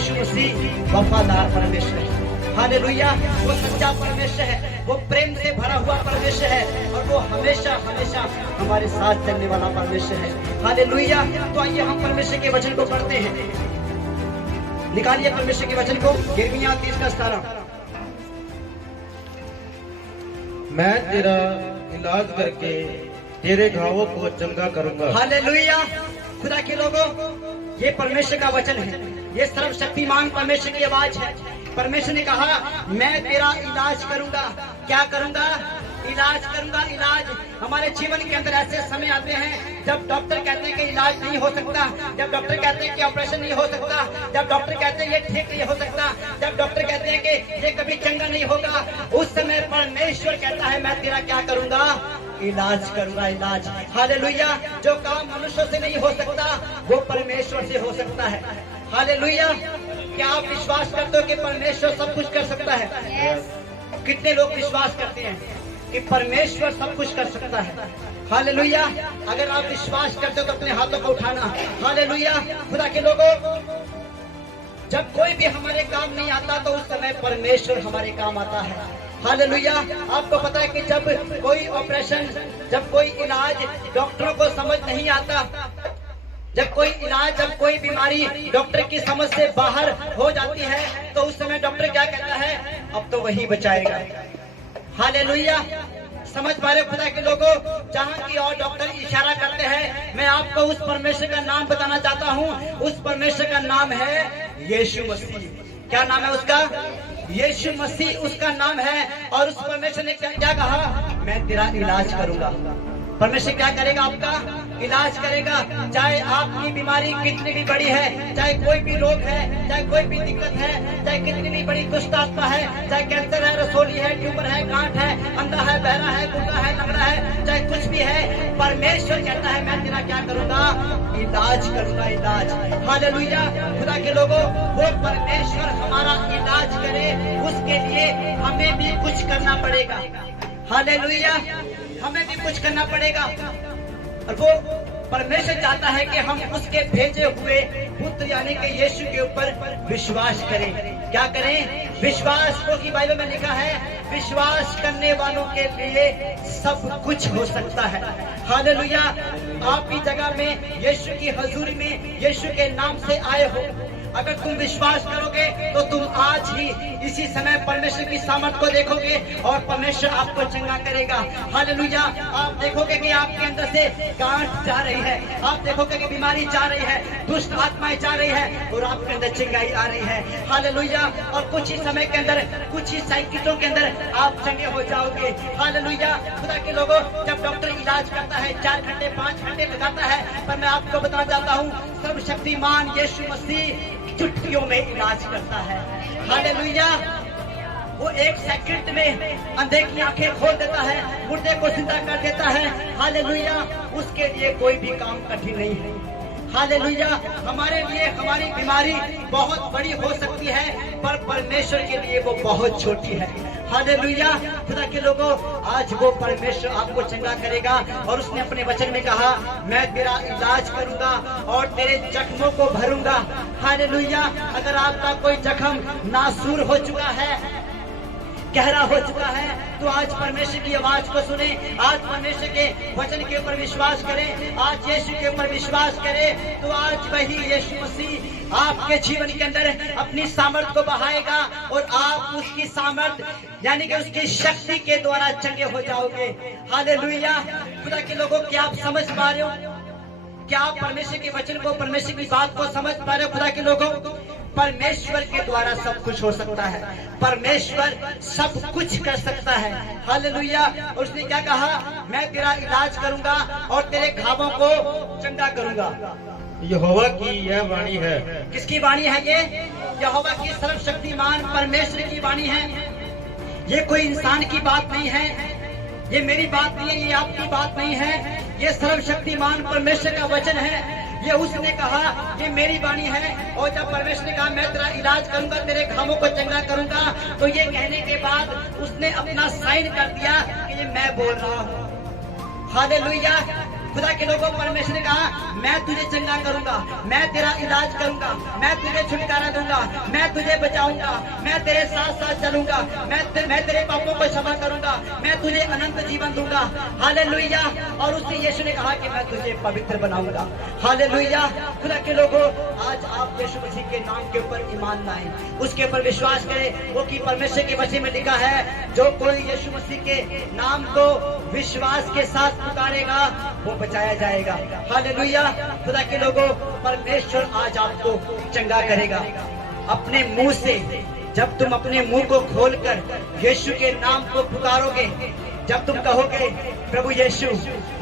यीशु मसीह वफादार परमेश्वर है। हालेलुया, वो सच्चा परमेश्वर है, वो प्रेम से भरा हुआ परमेश्वर है और वो हमेशा हमेशा हमारे साथ चलने वाला परमेश्वर है। हालेलुया। तो आइए हम परमेश्वर के वचन को पढ़ते हैं। निकालिए परमेश्वर के वचन को, यिर्मयाह 30:17। मैं तेरा इलाज करके तेरे घावों को चंगा करूंगा। हालेलुया। खुदा के लोगों, ये परमेश्वर का वचन है, ये सर्वशक्तिमान परमेश्वर की आवाज है। परमेश्वर ने कहा मैं तेरा इलाज करूंगा। क्या करूंगा? इलाज करूंगा। इलाज हमारे जीवन के अंदर ऐसे समय आते हैं जब डॉक्टर कहते हैं कि इलाज नहीं हो सकता, जब डॉक्टर कहते हैं कि ऑपरेशन नहीं हो सकता, जब डॉक्टर कहते हैं ये ठीक नहीं हो सकता, जब डॉक्टर कहते हैं कि ये कभी चंगा नहीं होगा, उस समय परमेश्वर कहता है मैं तेरा क्या करूंगा? इलाज करूंगा। इलाज। हालेलुया। जो काम मनुष्यों से नहीं हो सकता वो परमेश्वर से हो सकता है। हालेलुया। क्या आप विश्वास करते हो कि परमेश्वर सब कुछ कर सकता है? कितने लोग विश्वास करते हैं कि परमेश्वर सब कुछ कर सकता है? हालेलुया। अगर आप विश्वास करते हो तो अपने हाथों को उठाना। हालेलुया। खुदा के लोगों, जब कोई भी हमारे काम नहीं आता तो उस समय परमेश्वर हमारे काम आता है। हालेलुया। आपको पता है कि जब कोई ऑपरेशन, जब कोई इलाज डॉक्टरों को समझ नहीं आता, जब कोई इलाज, जब कोई बीमारी डॉक्टर की समझ से बाहर हो जाती है तो उस समय डॉक्टर क्या कहता है? अब तो वही बचाएगा। हालेलुया। समझ पा रहे खुदा के लोगों, जहाँ की और डॉक्टर इशारा करते हैं, मैं आपको उस परमेश्वर का नाम बताना चाहता हूँ। उस परमेश्वर का नाम है यीशु मसीह। क्या नाम है उसका? यीशु मसीह उसका नाम है। और उस परमेश्वर ने क्या कहा? मैं तेरा इलाज करूंगा। परमेश्वर क्या करेगा? आपका इलाज करेगा। चाहे आपकी बीमारी कितनी भी बड़ी है, चाहे कोई भी रोग है, चाहे कोई भी दिक्कत है, चाहे कितनी भी बड़ी दुष्ट आत्मा है, चाहे कैंसर है, रसोली है, ट्यूमर है, गांठ है, अंधा है, बहरा है, गुंगा है, लंगड़ा है, चाहे कुछ भी है, परमेश्वर कहता है मैं तेरा क्या करूंगा? इलाज करूंगा। इलाज। हालेलुया। खुदा के लोगों, वो परमेश्वर हमारा इलाज करे, उसके लिए हमें भी कुछ करना पड़ेगा। हालेलुया। हमें भी कुछ करना पड़ेगा। और वो परमेश्वर चाहता है कि हम उसके भेजे हुए पुत्र यानी कि यीशु के ऊपर विश्वास करें। क्या करें? विश्वास। को की बाइबल में लिखा है विश्वास करने वालों के लिए सब कुछ हो सकता है। हालेलुया। आप की जगह में, यीशु की हजूरी में, यीशु के नाम से आए हो, अगर तुम विश्वास करोगे तो तुम आज ही इसी समय परमेश्वर की सामर्थ को देखोगे और परमेश्वर आपको चंगा करेगा। हालेलुया। आप देखोगे कि आपके अंदर से गांठ जा रही है, आप देखोगे कि बीमारी जा रही है, दुष्ट आत्माएं जा रही है और आपके अंदर चंगाई आ रही है। हालेलुया। और कुछ ही समय के अंदर, कुछ ही सेकंडों के अंदर आप चंगे हो जाओगे। हालेलुया। खुदा के लोगों, जब डॉक्टर इलाज करता है 4 घंटे 5 घंटे लगाता है, पर मैं आपको बताना चाहता हूँ सर्वशक्तिमान यीशु मसीह चुटकियों में इलाज करता है। हालेलुया। वो 1 सेकंड में अंधे की आंखें खोल देता है, मुर्दे को जिंदा कर देता है। हालेलुया। उसके लिए कोई भी काम कठिन नहीं है। हालेलुया। हमारे लिए हमारी बीमारी बहुत बड़ी हो सकती है, पर परमेश्वर के लिए वो बहुत छोटी है। हालेलुया। खुदा के लोगों, आज वो परमेश्वर आपको चंगा करेगा और उसने अपने वचन में कहा मैं तेरा इलाज करूंगा और तेरे जख्मों को भरूंगा। हालेलुया। अगर आपका कोई जख्म नासूर हो चुका है, गहरा हो चुका है, तो आज परमेश्वर की आवाज को सुने, आज परमेश्वर के वचन के ऊपर विश्वास करें, आज यीशु के ऊपर विश्वास करें, तो आज वही यीशु मसीह आपके जीवन के अंदर अपनी सामर्थ को बढ़ाएगा और आप उसकी सामर्थ यानी कि उसकी शक्ति के द्वारा चंगे हो जाओगे। हालेलुया। खुदा के लोगों, क्या आप समझ पा रहे हो? क्या आप परमेश्वर के वचन को, परमेश्वर की बात को समझ पा रहे हो? खुदा के लोगों, परमेश्वर के द्वारा सब कुछ हो सकता है, परमेश्वर सब कुछ कर सकता है। हालेलुया। उसने क्या कहा? मैं तेरा इलाज करूंगा और तेरे घावों को चंगा करूंगा। यहोवा की यह वाणी है। किसकी वाणी है ये? यहोवा की सर्वशक्तिमान परमेश्वर की वाणी है। ये कोई इंसान की बात नहीं है, ये मेरी बात नहीं है, ये आपकी बात नहीं है, ये सर्वशक्तिमान परमेश्वर का वचन है। ये उसने कहा ये मेरी वाणी है। और जब परमेश्वर ने कहा मैं तेरा इलाज करूंगा, तेरे घावों को चंगा करूंगा, तो ये कहने के बाद उसने अपना साइन कर दिया कि ये मैं बोल रहा हूँ। हालेलुया। खुदा के लोगों, परमेश्वर ने कहा मैं तुझे चंगा करूंगा, मैं तेरा इलाज करूंगा, मैं तुझे छुटकारा दूंगा, मैं तुझे बचाऊंगा, मैं तेरे साथ साथ चलूंगा, मैं तेरे पापों को क्षमा करूंगा, मैं तुझे अनंत जीवन दूंगा। हालेलुया। और उसी यीशु ने कहा कि मैं तुझे पवित्र बनाऊंगा। हालेलुया। खुदा के लोगों, आज आप यीशु मसीह के नाम के ऊपर ईमान लाएं, उसके ऊपर विश्वास करें। वो कि परमेश्वर के वचन में लिखा है, जो कोई यीशु मसीह के नाम को विश्वास के साथ पुकारेगा वो बचाया जाएगा। हालेलुया। खुदा के लोगों, परमेश्वर आज आपको चंगा करेगा। अपने मुंह से जब तुम अपने मुंह को खोलकर यीशु के नाम को पुकारोगे, जब तुम कहोगे प्रभु यीशु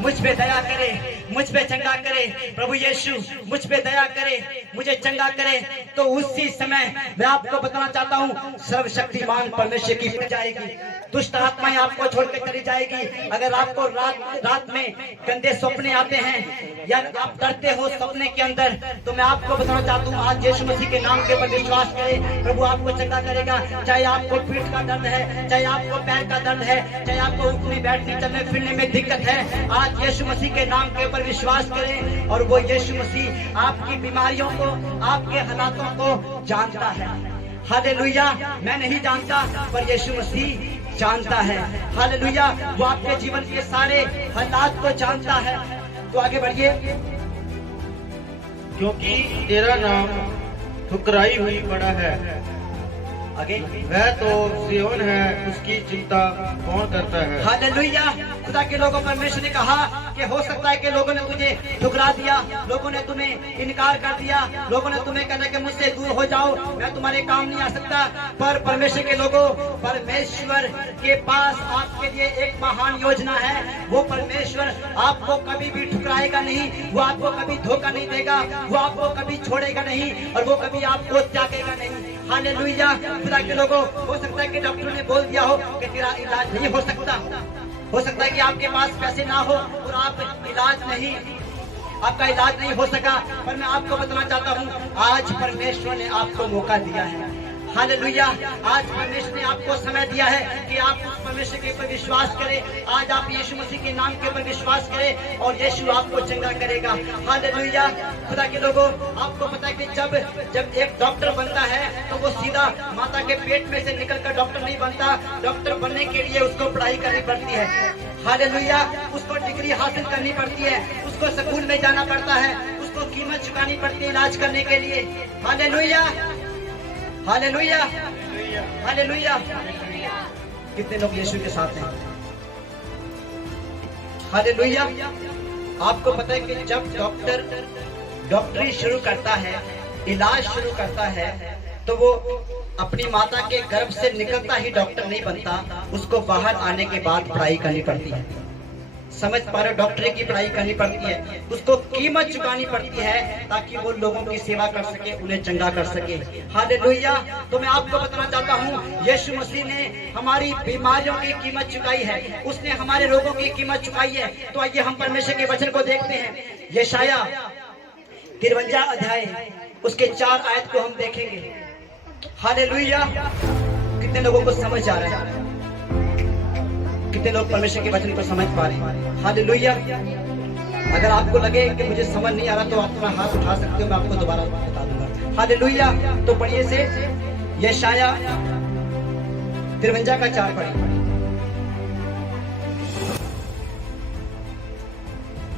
मुझ पे दया करे, मुझ पे चंगा करे, प्रभु यीशु मुझ पे दया करे, मुझे चंगा करे, तो उसी समय मैं आपको बताना चाहता हूँ, सर्वशक्तिमान परमेश्वर की पड़ जाएगी, दुष्ट आत्माएं आपको छोड़कर चली जाएगी। अगर आपको रात में गंदे सपने आते हैं या आप डरते हो सपने के अंदर, तो मैं आपको बताना चाहता हूँ, आज यीशु मसीह के नाम के ऊपर विश्वास करें, प्रभु आपको चंगा करेगा। चाहे आपको पीठ का दर्द है, चाहे आपको पैर का दर्द है, चाहे आपको उठने बैठने चलने फिरने में दिक्कत है, आज यीशु मसीह के नाम के ऊपर विश्वास करें और वो यीशु मसीह आपकी बीमारियों को, आपके हालातों को जानता है। हालेलुया। मैं नहीं जानता, पर यीशु मसीह जानता है। हालेलुया। वो आपके जीवन के सारे हालात को जानता है। तो आगे बढ़िए। क्योंकि तेरा नाम ठुकराई हुई पड़ा है, आगे। वह तो सियोन है, उसकी चिंता कौन करता है। हालेलुया। खुदा के लोगों, परमेश्वर ने कहा कि हो सकता है कि लोगों ने तुझे ठुकरा दिया, लोगों ने तुम्हें इनकार कर दिया, लोगों ने तुम्हें कहना कि मुझसे दूर हो जाओ, मैं तुम्हारे काम नहीं आ सकता। पर परमेश्वर के लोगों, परमेश्वर के पास आपके लिए एक महान योजना है। वो परमेश्वर आपको कभी भी ठुकराएगा नहीं, वो आपको कभी धोखा नहीं देगा, वो आपको कभी छोड़ेगा नहीं और वो कभी आपको त्यागेगा नहीं। हालेलुया। खुदा के लोगों, हो सकता है कि डॉक्टर ने बोल दिया हो कि तेरा इलाज नहीं हो सकता, हो सकता है कि आपके पास पैसे ना हो और आपका इलाज नहीं हो सका, पर मैं आपको बताना चाहता हूँ, आज परमेश्वर ने आपको मौका दिया है। हालेलुया। आज परमेश्वर ने आपको समय दिया है कि आप उस परमेश्वर के ऊपर विश्वास करें। आज आप यीशु मसीह के नाम के ऊपर विश्वास करें और यीशु आपको चंगा करेगा। हालेलुया। खुदा के लोगों, आपको पता है कि जब एक डॉक्टर बनता है तो वो सीधा माता के पेट में से निकलकर डॉक्टर नहीं बनता। डॉक्टर बनने के लिए उसको पढ़ाई करनी पड़ती है। हालेलुया। उसको डिग्री हासिल करनी पड़ती है, उसको स्कूल में जाना पड़ता है, उसको कीमत चुकानी पड़ती है इलाज करने के लिए। हालेलुया। हालेलुया। हालेलुया। कितने लोग यीशु के साथ हैं? हालेलुया। आपको पता है कि जब डॉक्टरी शुरू करता है, इलाज शुरू करता है, तो वो अपनी माता के गर्भ से निकलता ही डॉक्टर नहीं बनता, उसको बाहर आने के बाद पढ़ाई करनी पड़ती है। समझ पा रहे हो? डॉक्टरी की पढ़ाई करनी पड़ती है, उसको कीमत चुकानी पड़ती है ताकि वो लोगों की सेवा कर सके, उन्हें चंगा कर सके। हालेलुया। तो मैं आपको बताना चाहता हूँ, यीशु मसीह ने हमारी बीमारियों की कीमत चुकाई है, उसने हमारे रोगों की कीमत चुकाई है। तो आइए हम परमेश्वर के वचन को देखते हैं। यशाया 53 अध्याय उसके 4 आयत को हम देखेंगे। हालेलुया। कितने लोगों को समझ आ रहा है? कितने लोग परमेश्वर के वचन को समझ पा रहे हैं? हालेलुया। अगर आपको लगे कि मुझे समझ नहीं आ रहा तो आप अपना हाथ उठा सकते हो, मैं आपको दोबारा बता दूंगा। हालेलुया। तो पढ़िए से यशाया 53 का 4 पढ़िए।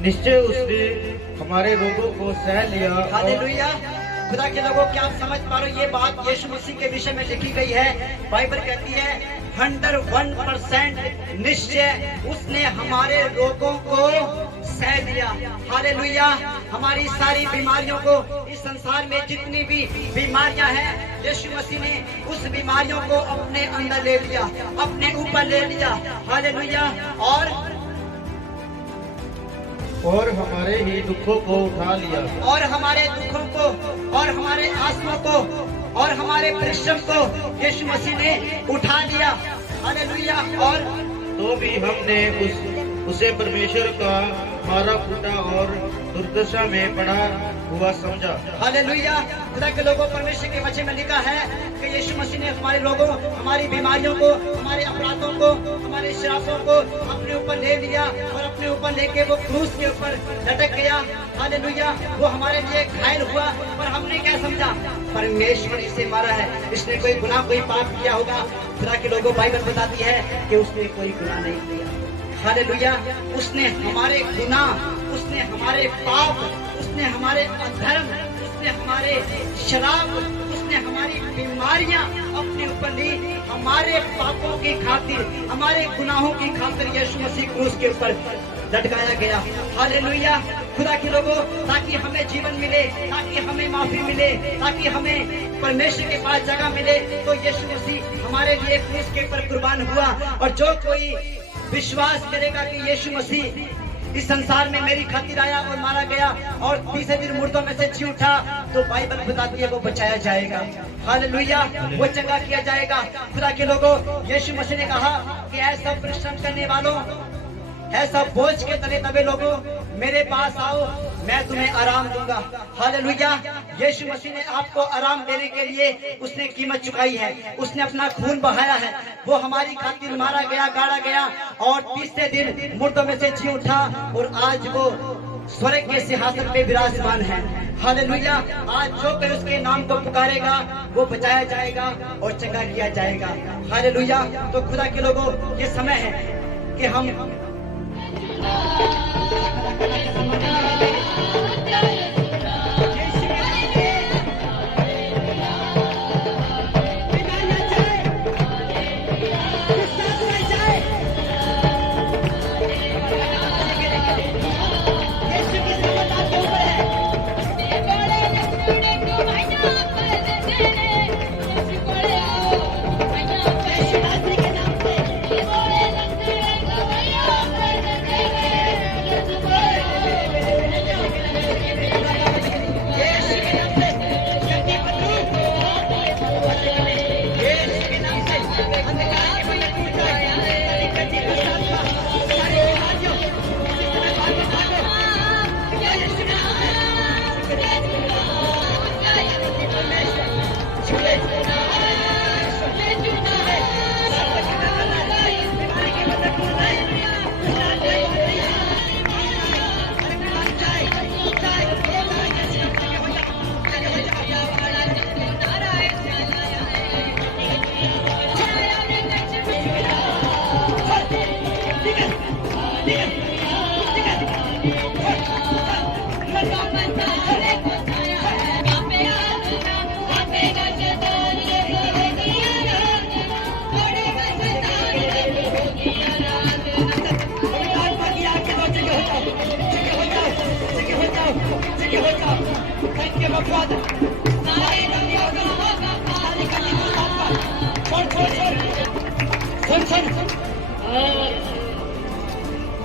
निश्चय उसने हमारे रोगों को सह लिया। हालेलुया। खुदा के लोगों, क्या आप समझ पा रहे हो? ये बात यीशु मसीह के विषय में लिखी गई है। बाइबल कहती है 101% निश्चय उसने हमारे रोगों को सह लिया। हालेलुया। हमारी सारी बीमारियों को, इस संसार में जितनी भी बीमारियां हैं, यीशु मसीह ने उस बीमारियों को अपने अंदर ले लिया, अपने ऊपर ले लिया। हालेलुया। और हमारे ही दुखों को उठा लिया, और हमारे दुखों को और हमारे आंसुओं को और हमारे परिश्रम को यीशु मसीह ने उठा लिया। हालेलुया। और तो भी हमने उसे परमेश्वर का मारा फूटा और दुर्दशा में पड़ा हुआ समझा। हालेलुया। खुदा के लोगों, परमेश्वर के वचन में लिखा है कि यीशु मसीह ने हमारे लोगों, हमारी बीमारियों को, हमारे अपराधों को, हमारे श्रापों को अपने ऊपर ले लिया और अपने अपने ऊपर लेके वो क्रूस के ऊपर लटक गया। हालेलुया। वो हमारे लिए घायल हुआ, पर हमने क्या समझा? परमेश्वर इसे मारा है, इसने कोई गुनाह कोई पाप किया होगा। खुदा के लोगों, बाइबल बताती है कि उसने कोई गुनाह नहीं किया। हालेलुया। उसने हमारे गुनाह, उसने हमारे पाप, उसने हमारे अधर्म, उसने हमारे शराब, उसने हमारी बीमारियां अपने ऊपर ली। हमारे पापों की खातिर, हमारे गुनाहों की खातिर यीशु मसीह क्रूस के ऊपर लटकाया गया। हालेलुया। खुदा के लोगों, ताकि हमें जीवन मिले, ताकि हमें माफी मिले, ताकि हमें परमेश्वर के पास जगह मिले, तो यीशु मसीह हमारे लिए क्रूस के ऊपर कुर्बान हुआ। और जो कोई विश्वास करेगा कि यीशु मसीह इस संसार में मेरी खातिर आया और मारा गया और तीसरे दिन मुर्दों में से जी उठा, तो बाइबल बताती है वो बचाया जाएगा। हालेलुया। वो चंगा किया जाएगा। खुदा के लोगों, यीशु मसीह ने कहा कि ऐसा परिश्रम करने वालों, ऐसा बोझ के तले दबे लोगों, मेरे पास आओ, मैं तुम्हें आराम दूंगा। हालेलुया। यीशु मसीह ने आपको आराम देने के लिए उसने कीमत चुकाई है, उसने अपना खून बहाया है। वो हमारी खातिर मारा गया, गाड़ा गया और तीसरे दिन मुर्दों में से जी उठा और आज वो स्वर्ग के सिंहासन पे विराजमान है। हालेलुया। आज जो कोई उसके नाम को पुकारेगा वो बचाया जाएगा और चंगा किया जाएगा। हालेलुया। तो खुदा के लोगों, ये समय है कि हम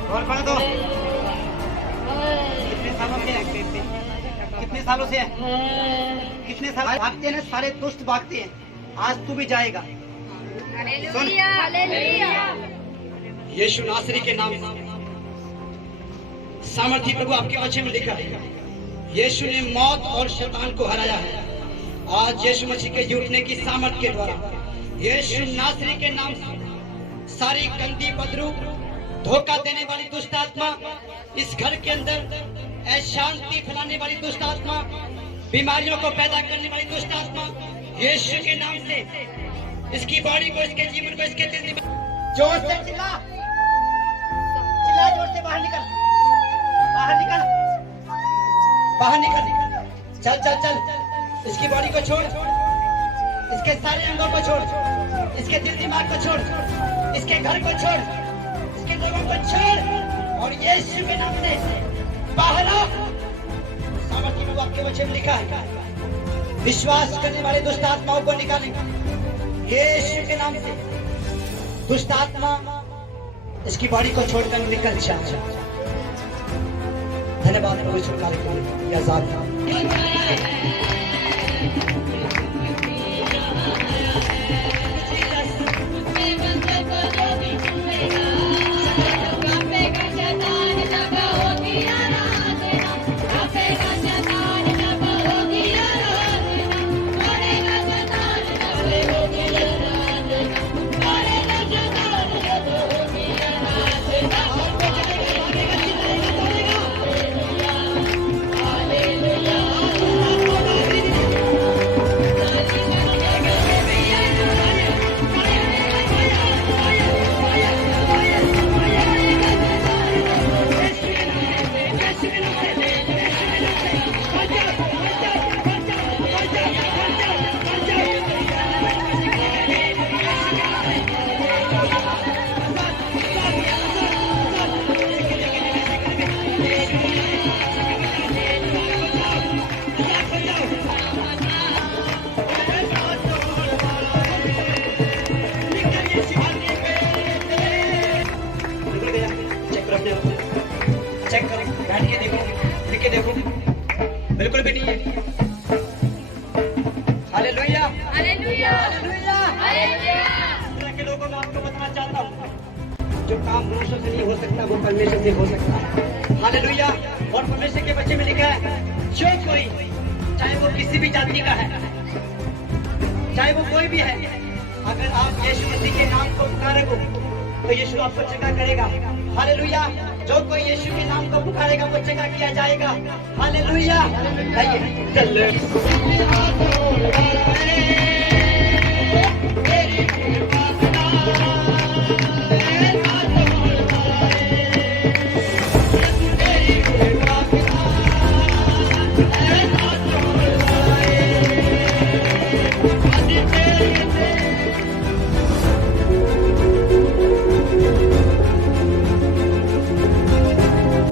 और पढ़ दो। कितने सालों से है? कितने साल भागते हैं ना, सारे दुष्ट भागते हैं। आज तू भी जाएगा। सुन, यीशु नासरी के नाम सामर्थी प्रभु आपके वचन में लिखा है, यीशु ने मौत और शैतान को हराया है। आज यीशु मसीह के उठने की सामर्थ के द्वारा यीशु नासरी के नाम से सारी गंदी बदरू, धोखा देने वाली दुष्ट आत्मा, इस घर के अंदर अशांति फैलाने वाली दुष्ट आत्मा, बीमारियों को पैदा करने वाली दुष्ट आत्मा, यीशु के नाम से इसकी बॉडी को, इसके जीवन को, इसके दिल में जोर से चिल्ला, चिल्ला जोर से, बाहर निकल, बाहर निकल, बाहर निकल, चल चल चल। इसकी बॉडी को छोड़, इसके सारे अंगों को छोड़, इसके दिल दिमाग को छोड़, इसके घर को छोड़, इसके लोगों को छोड़ और यीशु के नाम से बाहर आ। सामर्थी में आपके वचन में लिखा है, विश्वास करने वाले दुष्ट आत्माओं को निकालेंगे यीशु के नाम से। दुष्ट आत्मा इसकी बॉडी को छोड़कर निकल जा। धन्यवाद प्रभु इस कार्यक्रम में आजाद हालेलुया। हालेलुया। दुनिया के लोगों में आपको बताना चाहता हूँ, जो काम मनुष्य से नहीं हो सकता वो परमेश्वर से हो सकता है। हालेलुया। और परमेश्वर के बच्चे में लिखा है, जो कोई, चाहे वो किसी भी जाति का है, चाहे वो कोई भी है, अगर आप यीशु मसीह के नाम को पुकारोगे तो यीशु आपको चंगा करेगा। हालेलुया। जो कोई यीशु के नाम को पुकारेगा वो चंगा किया जाएगा। हालेलुया। आइए चल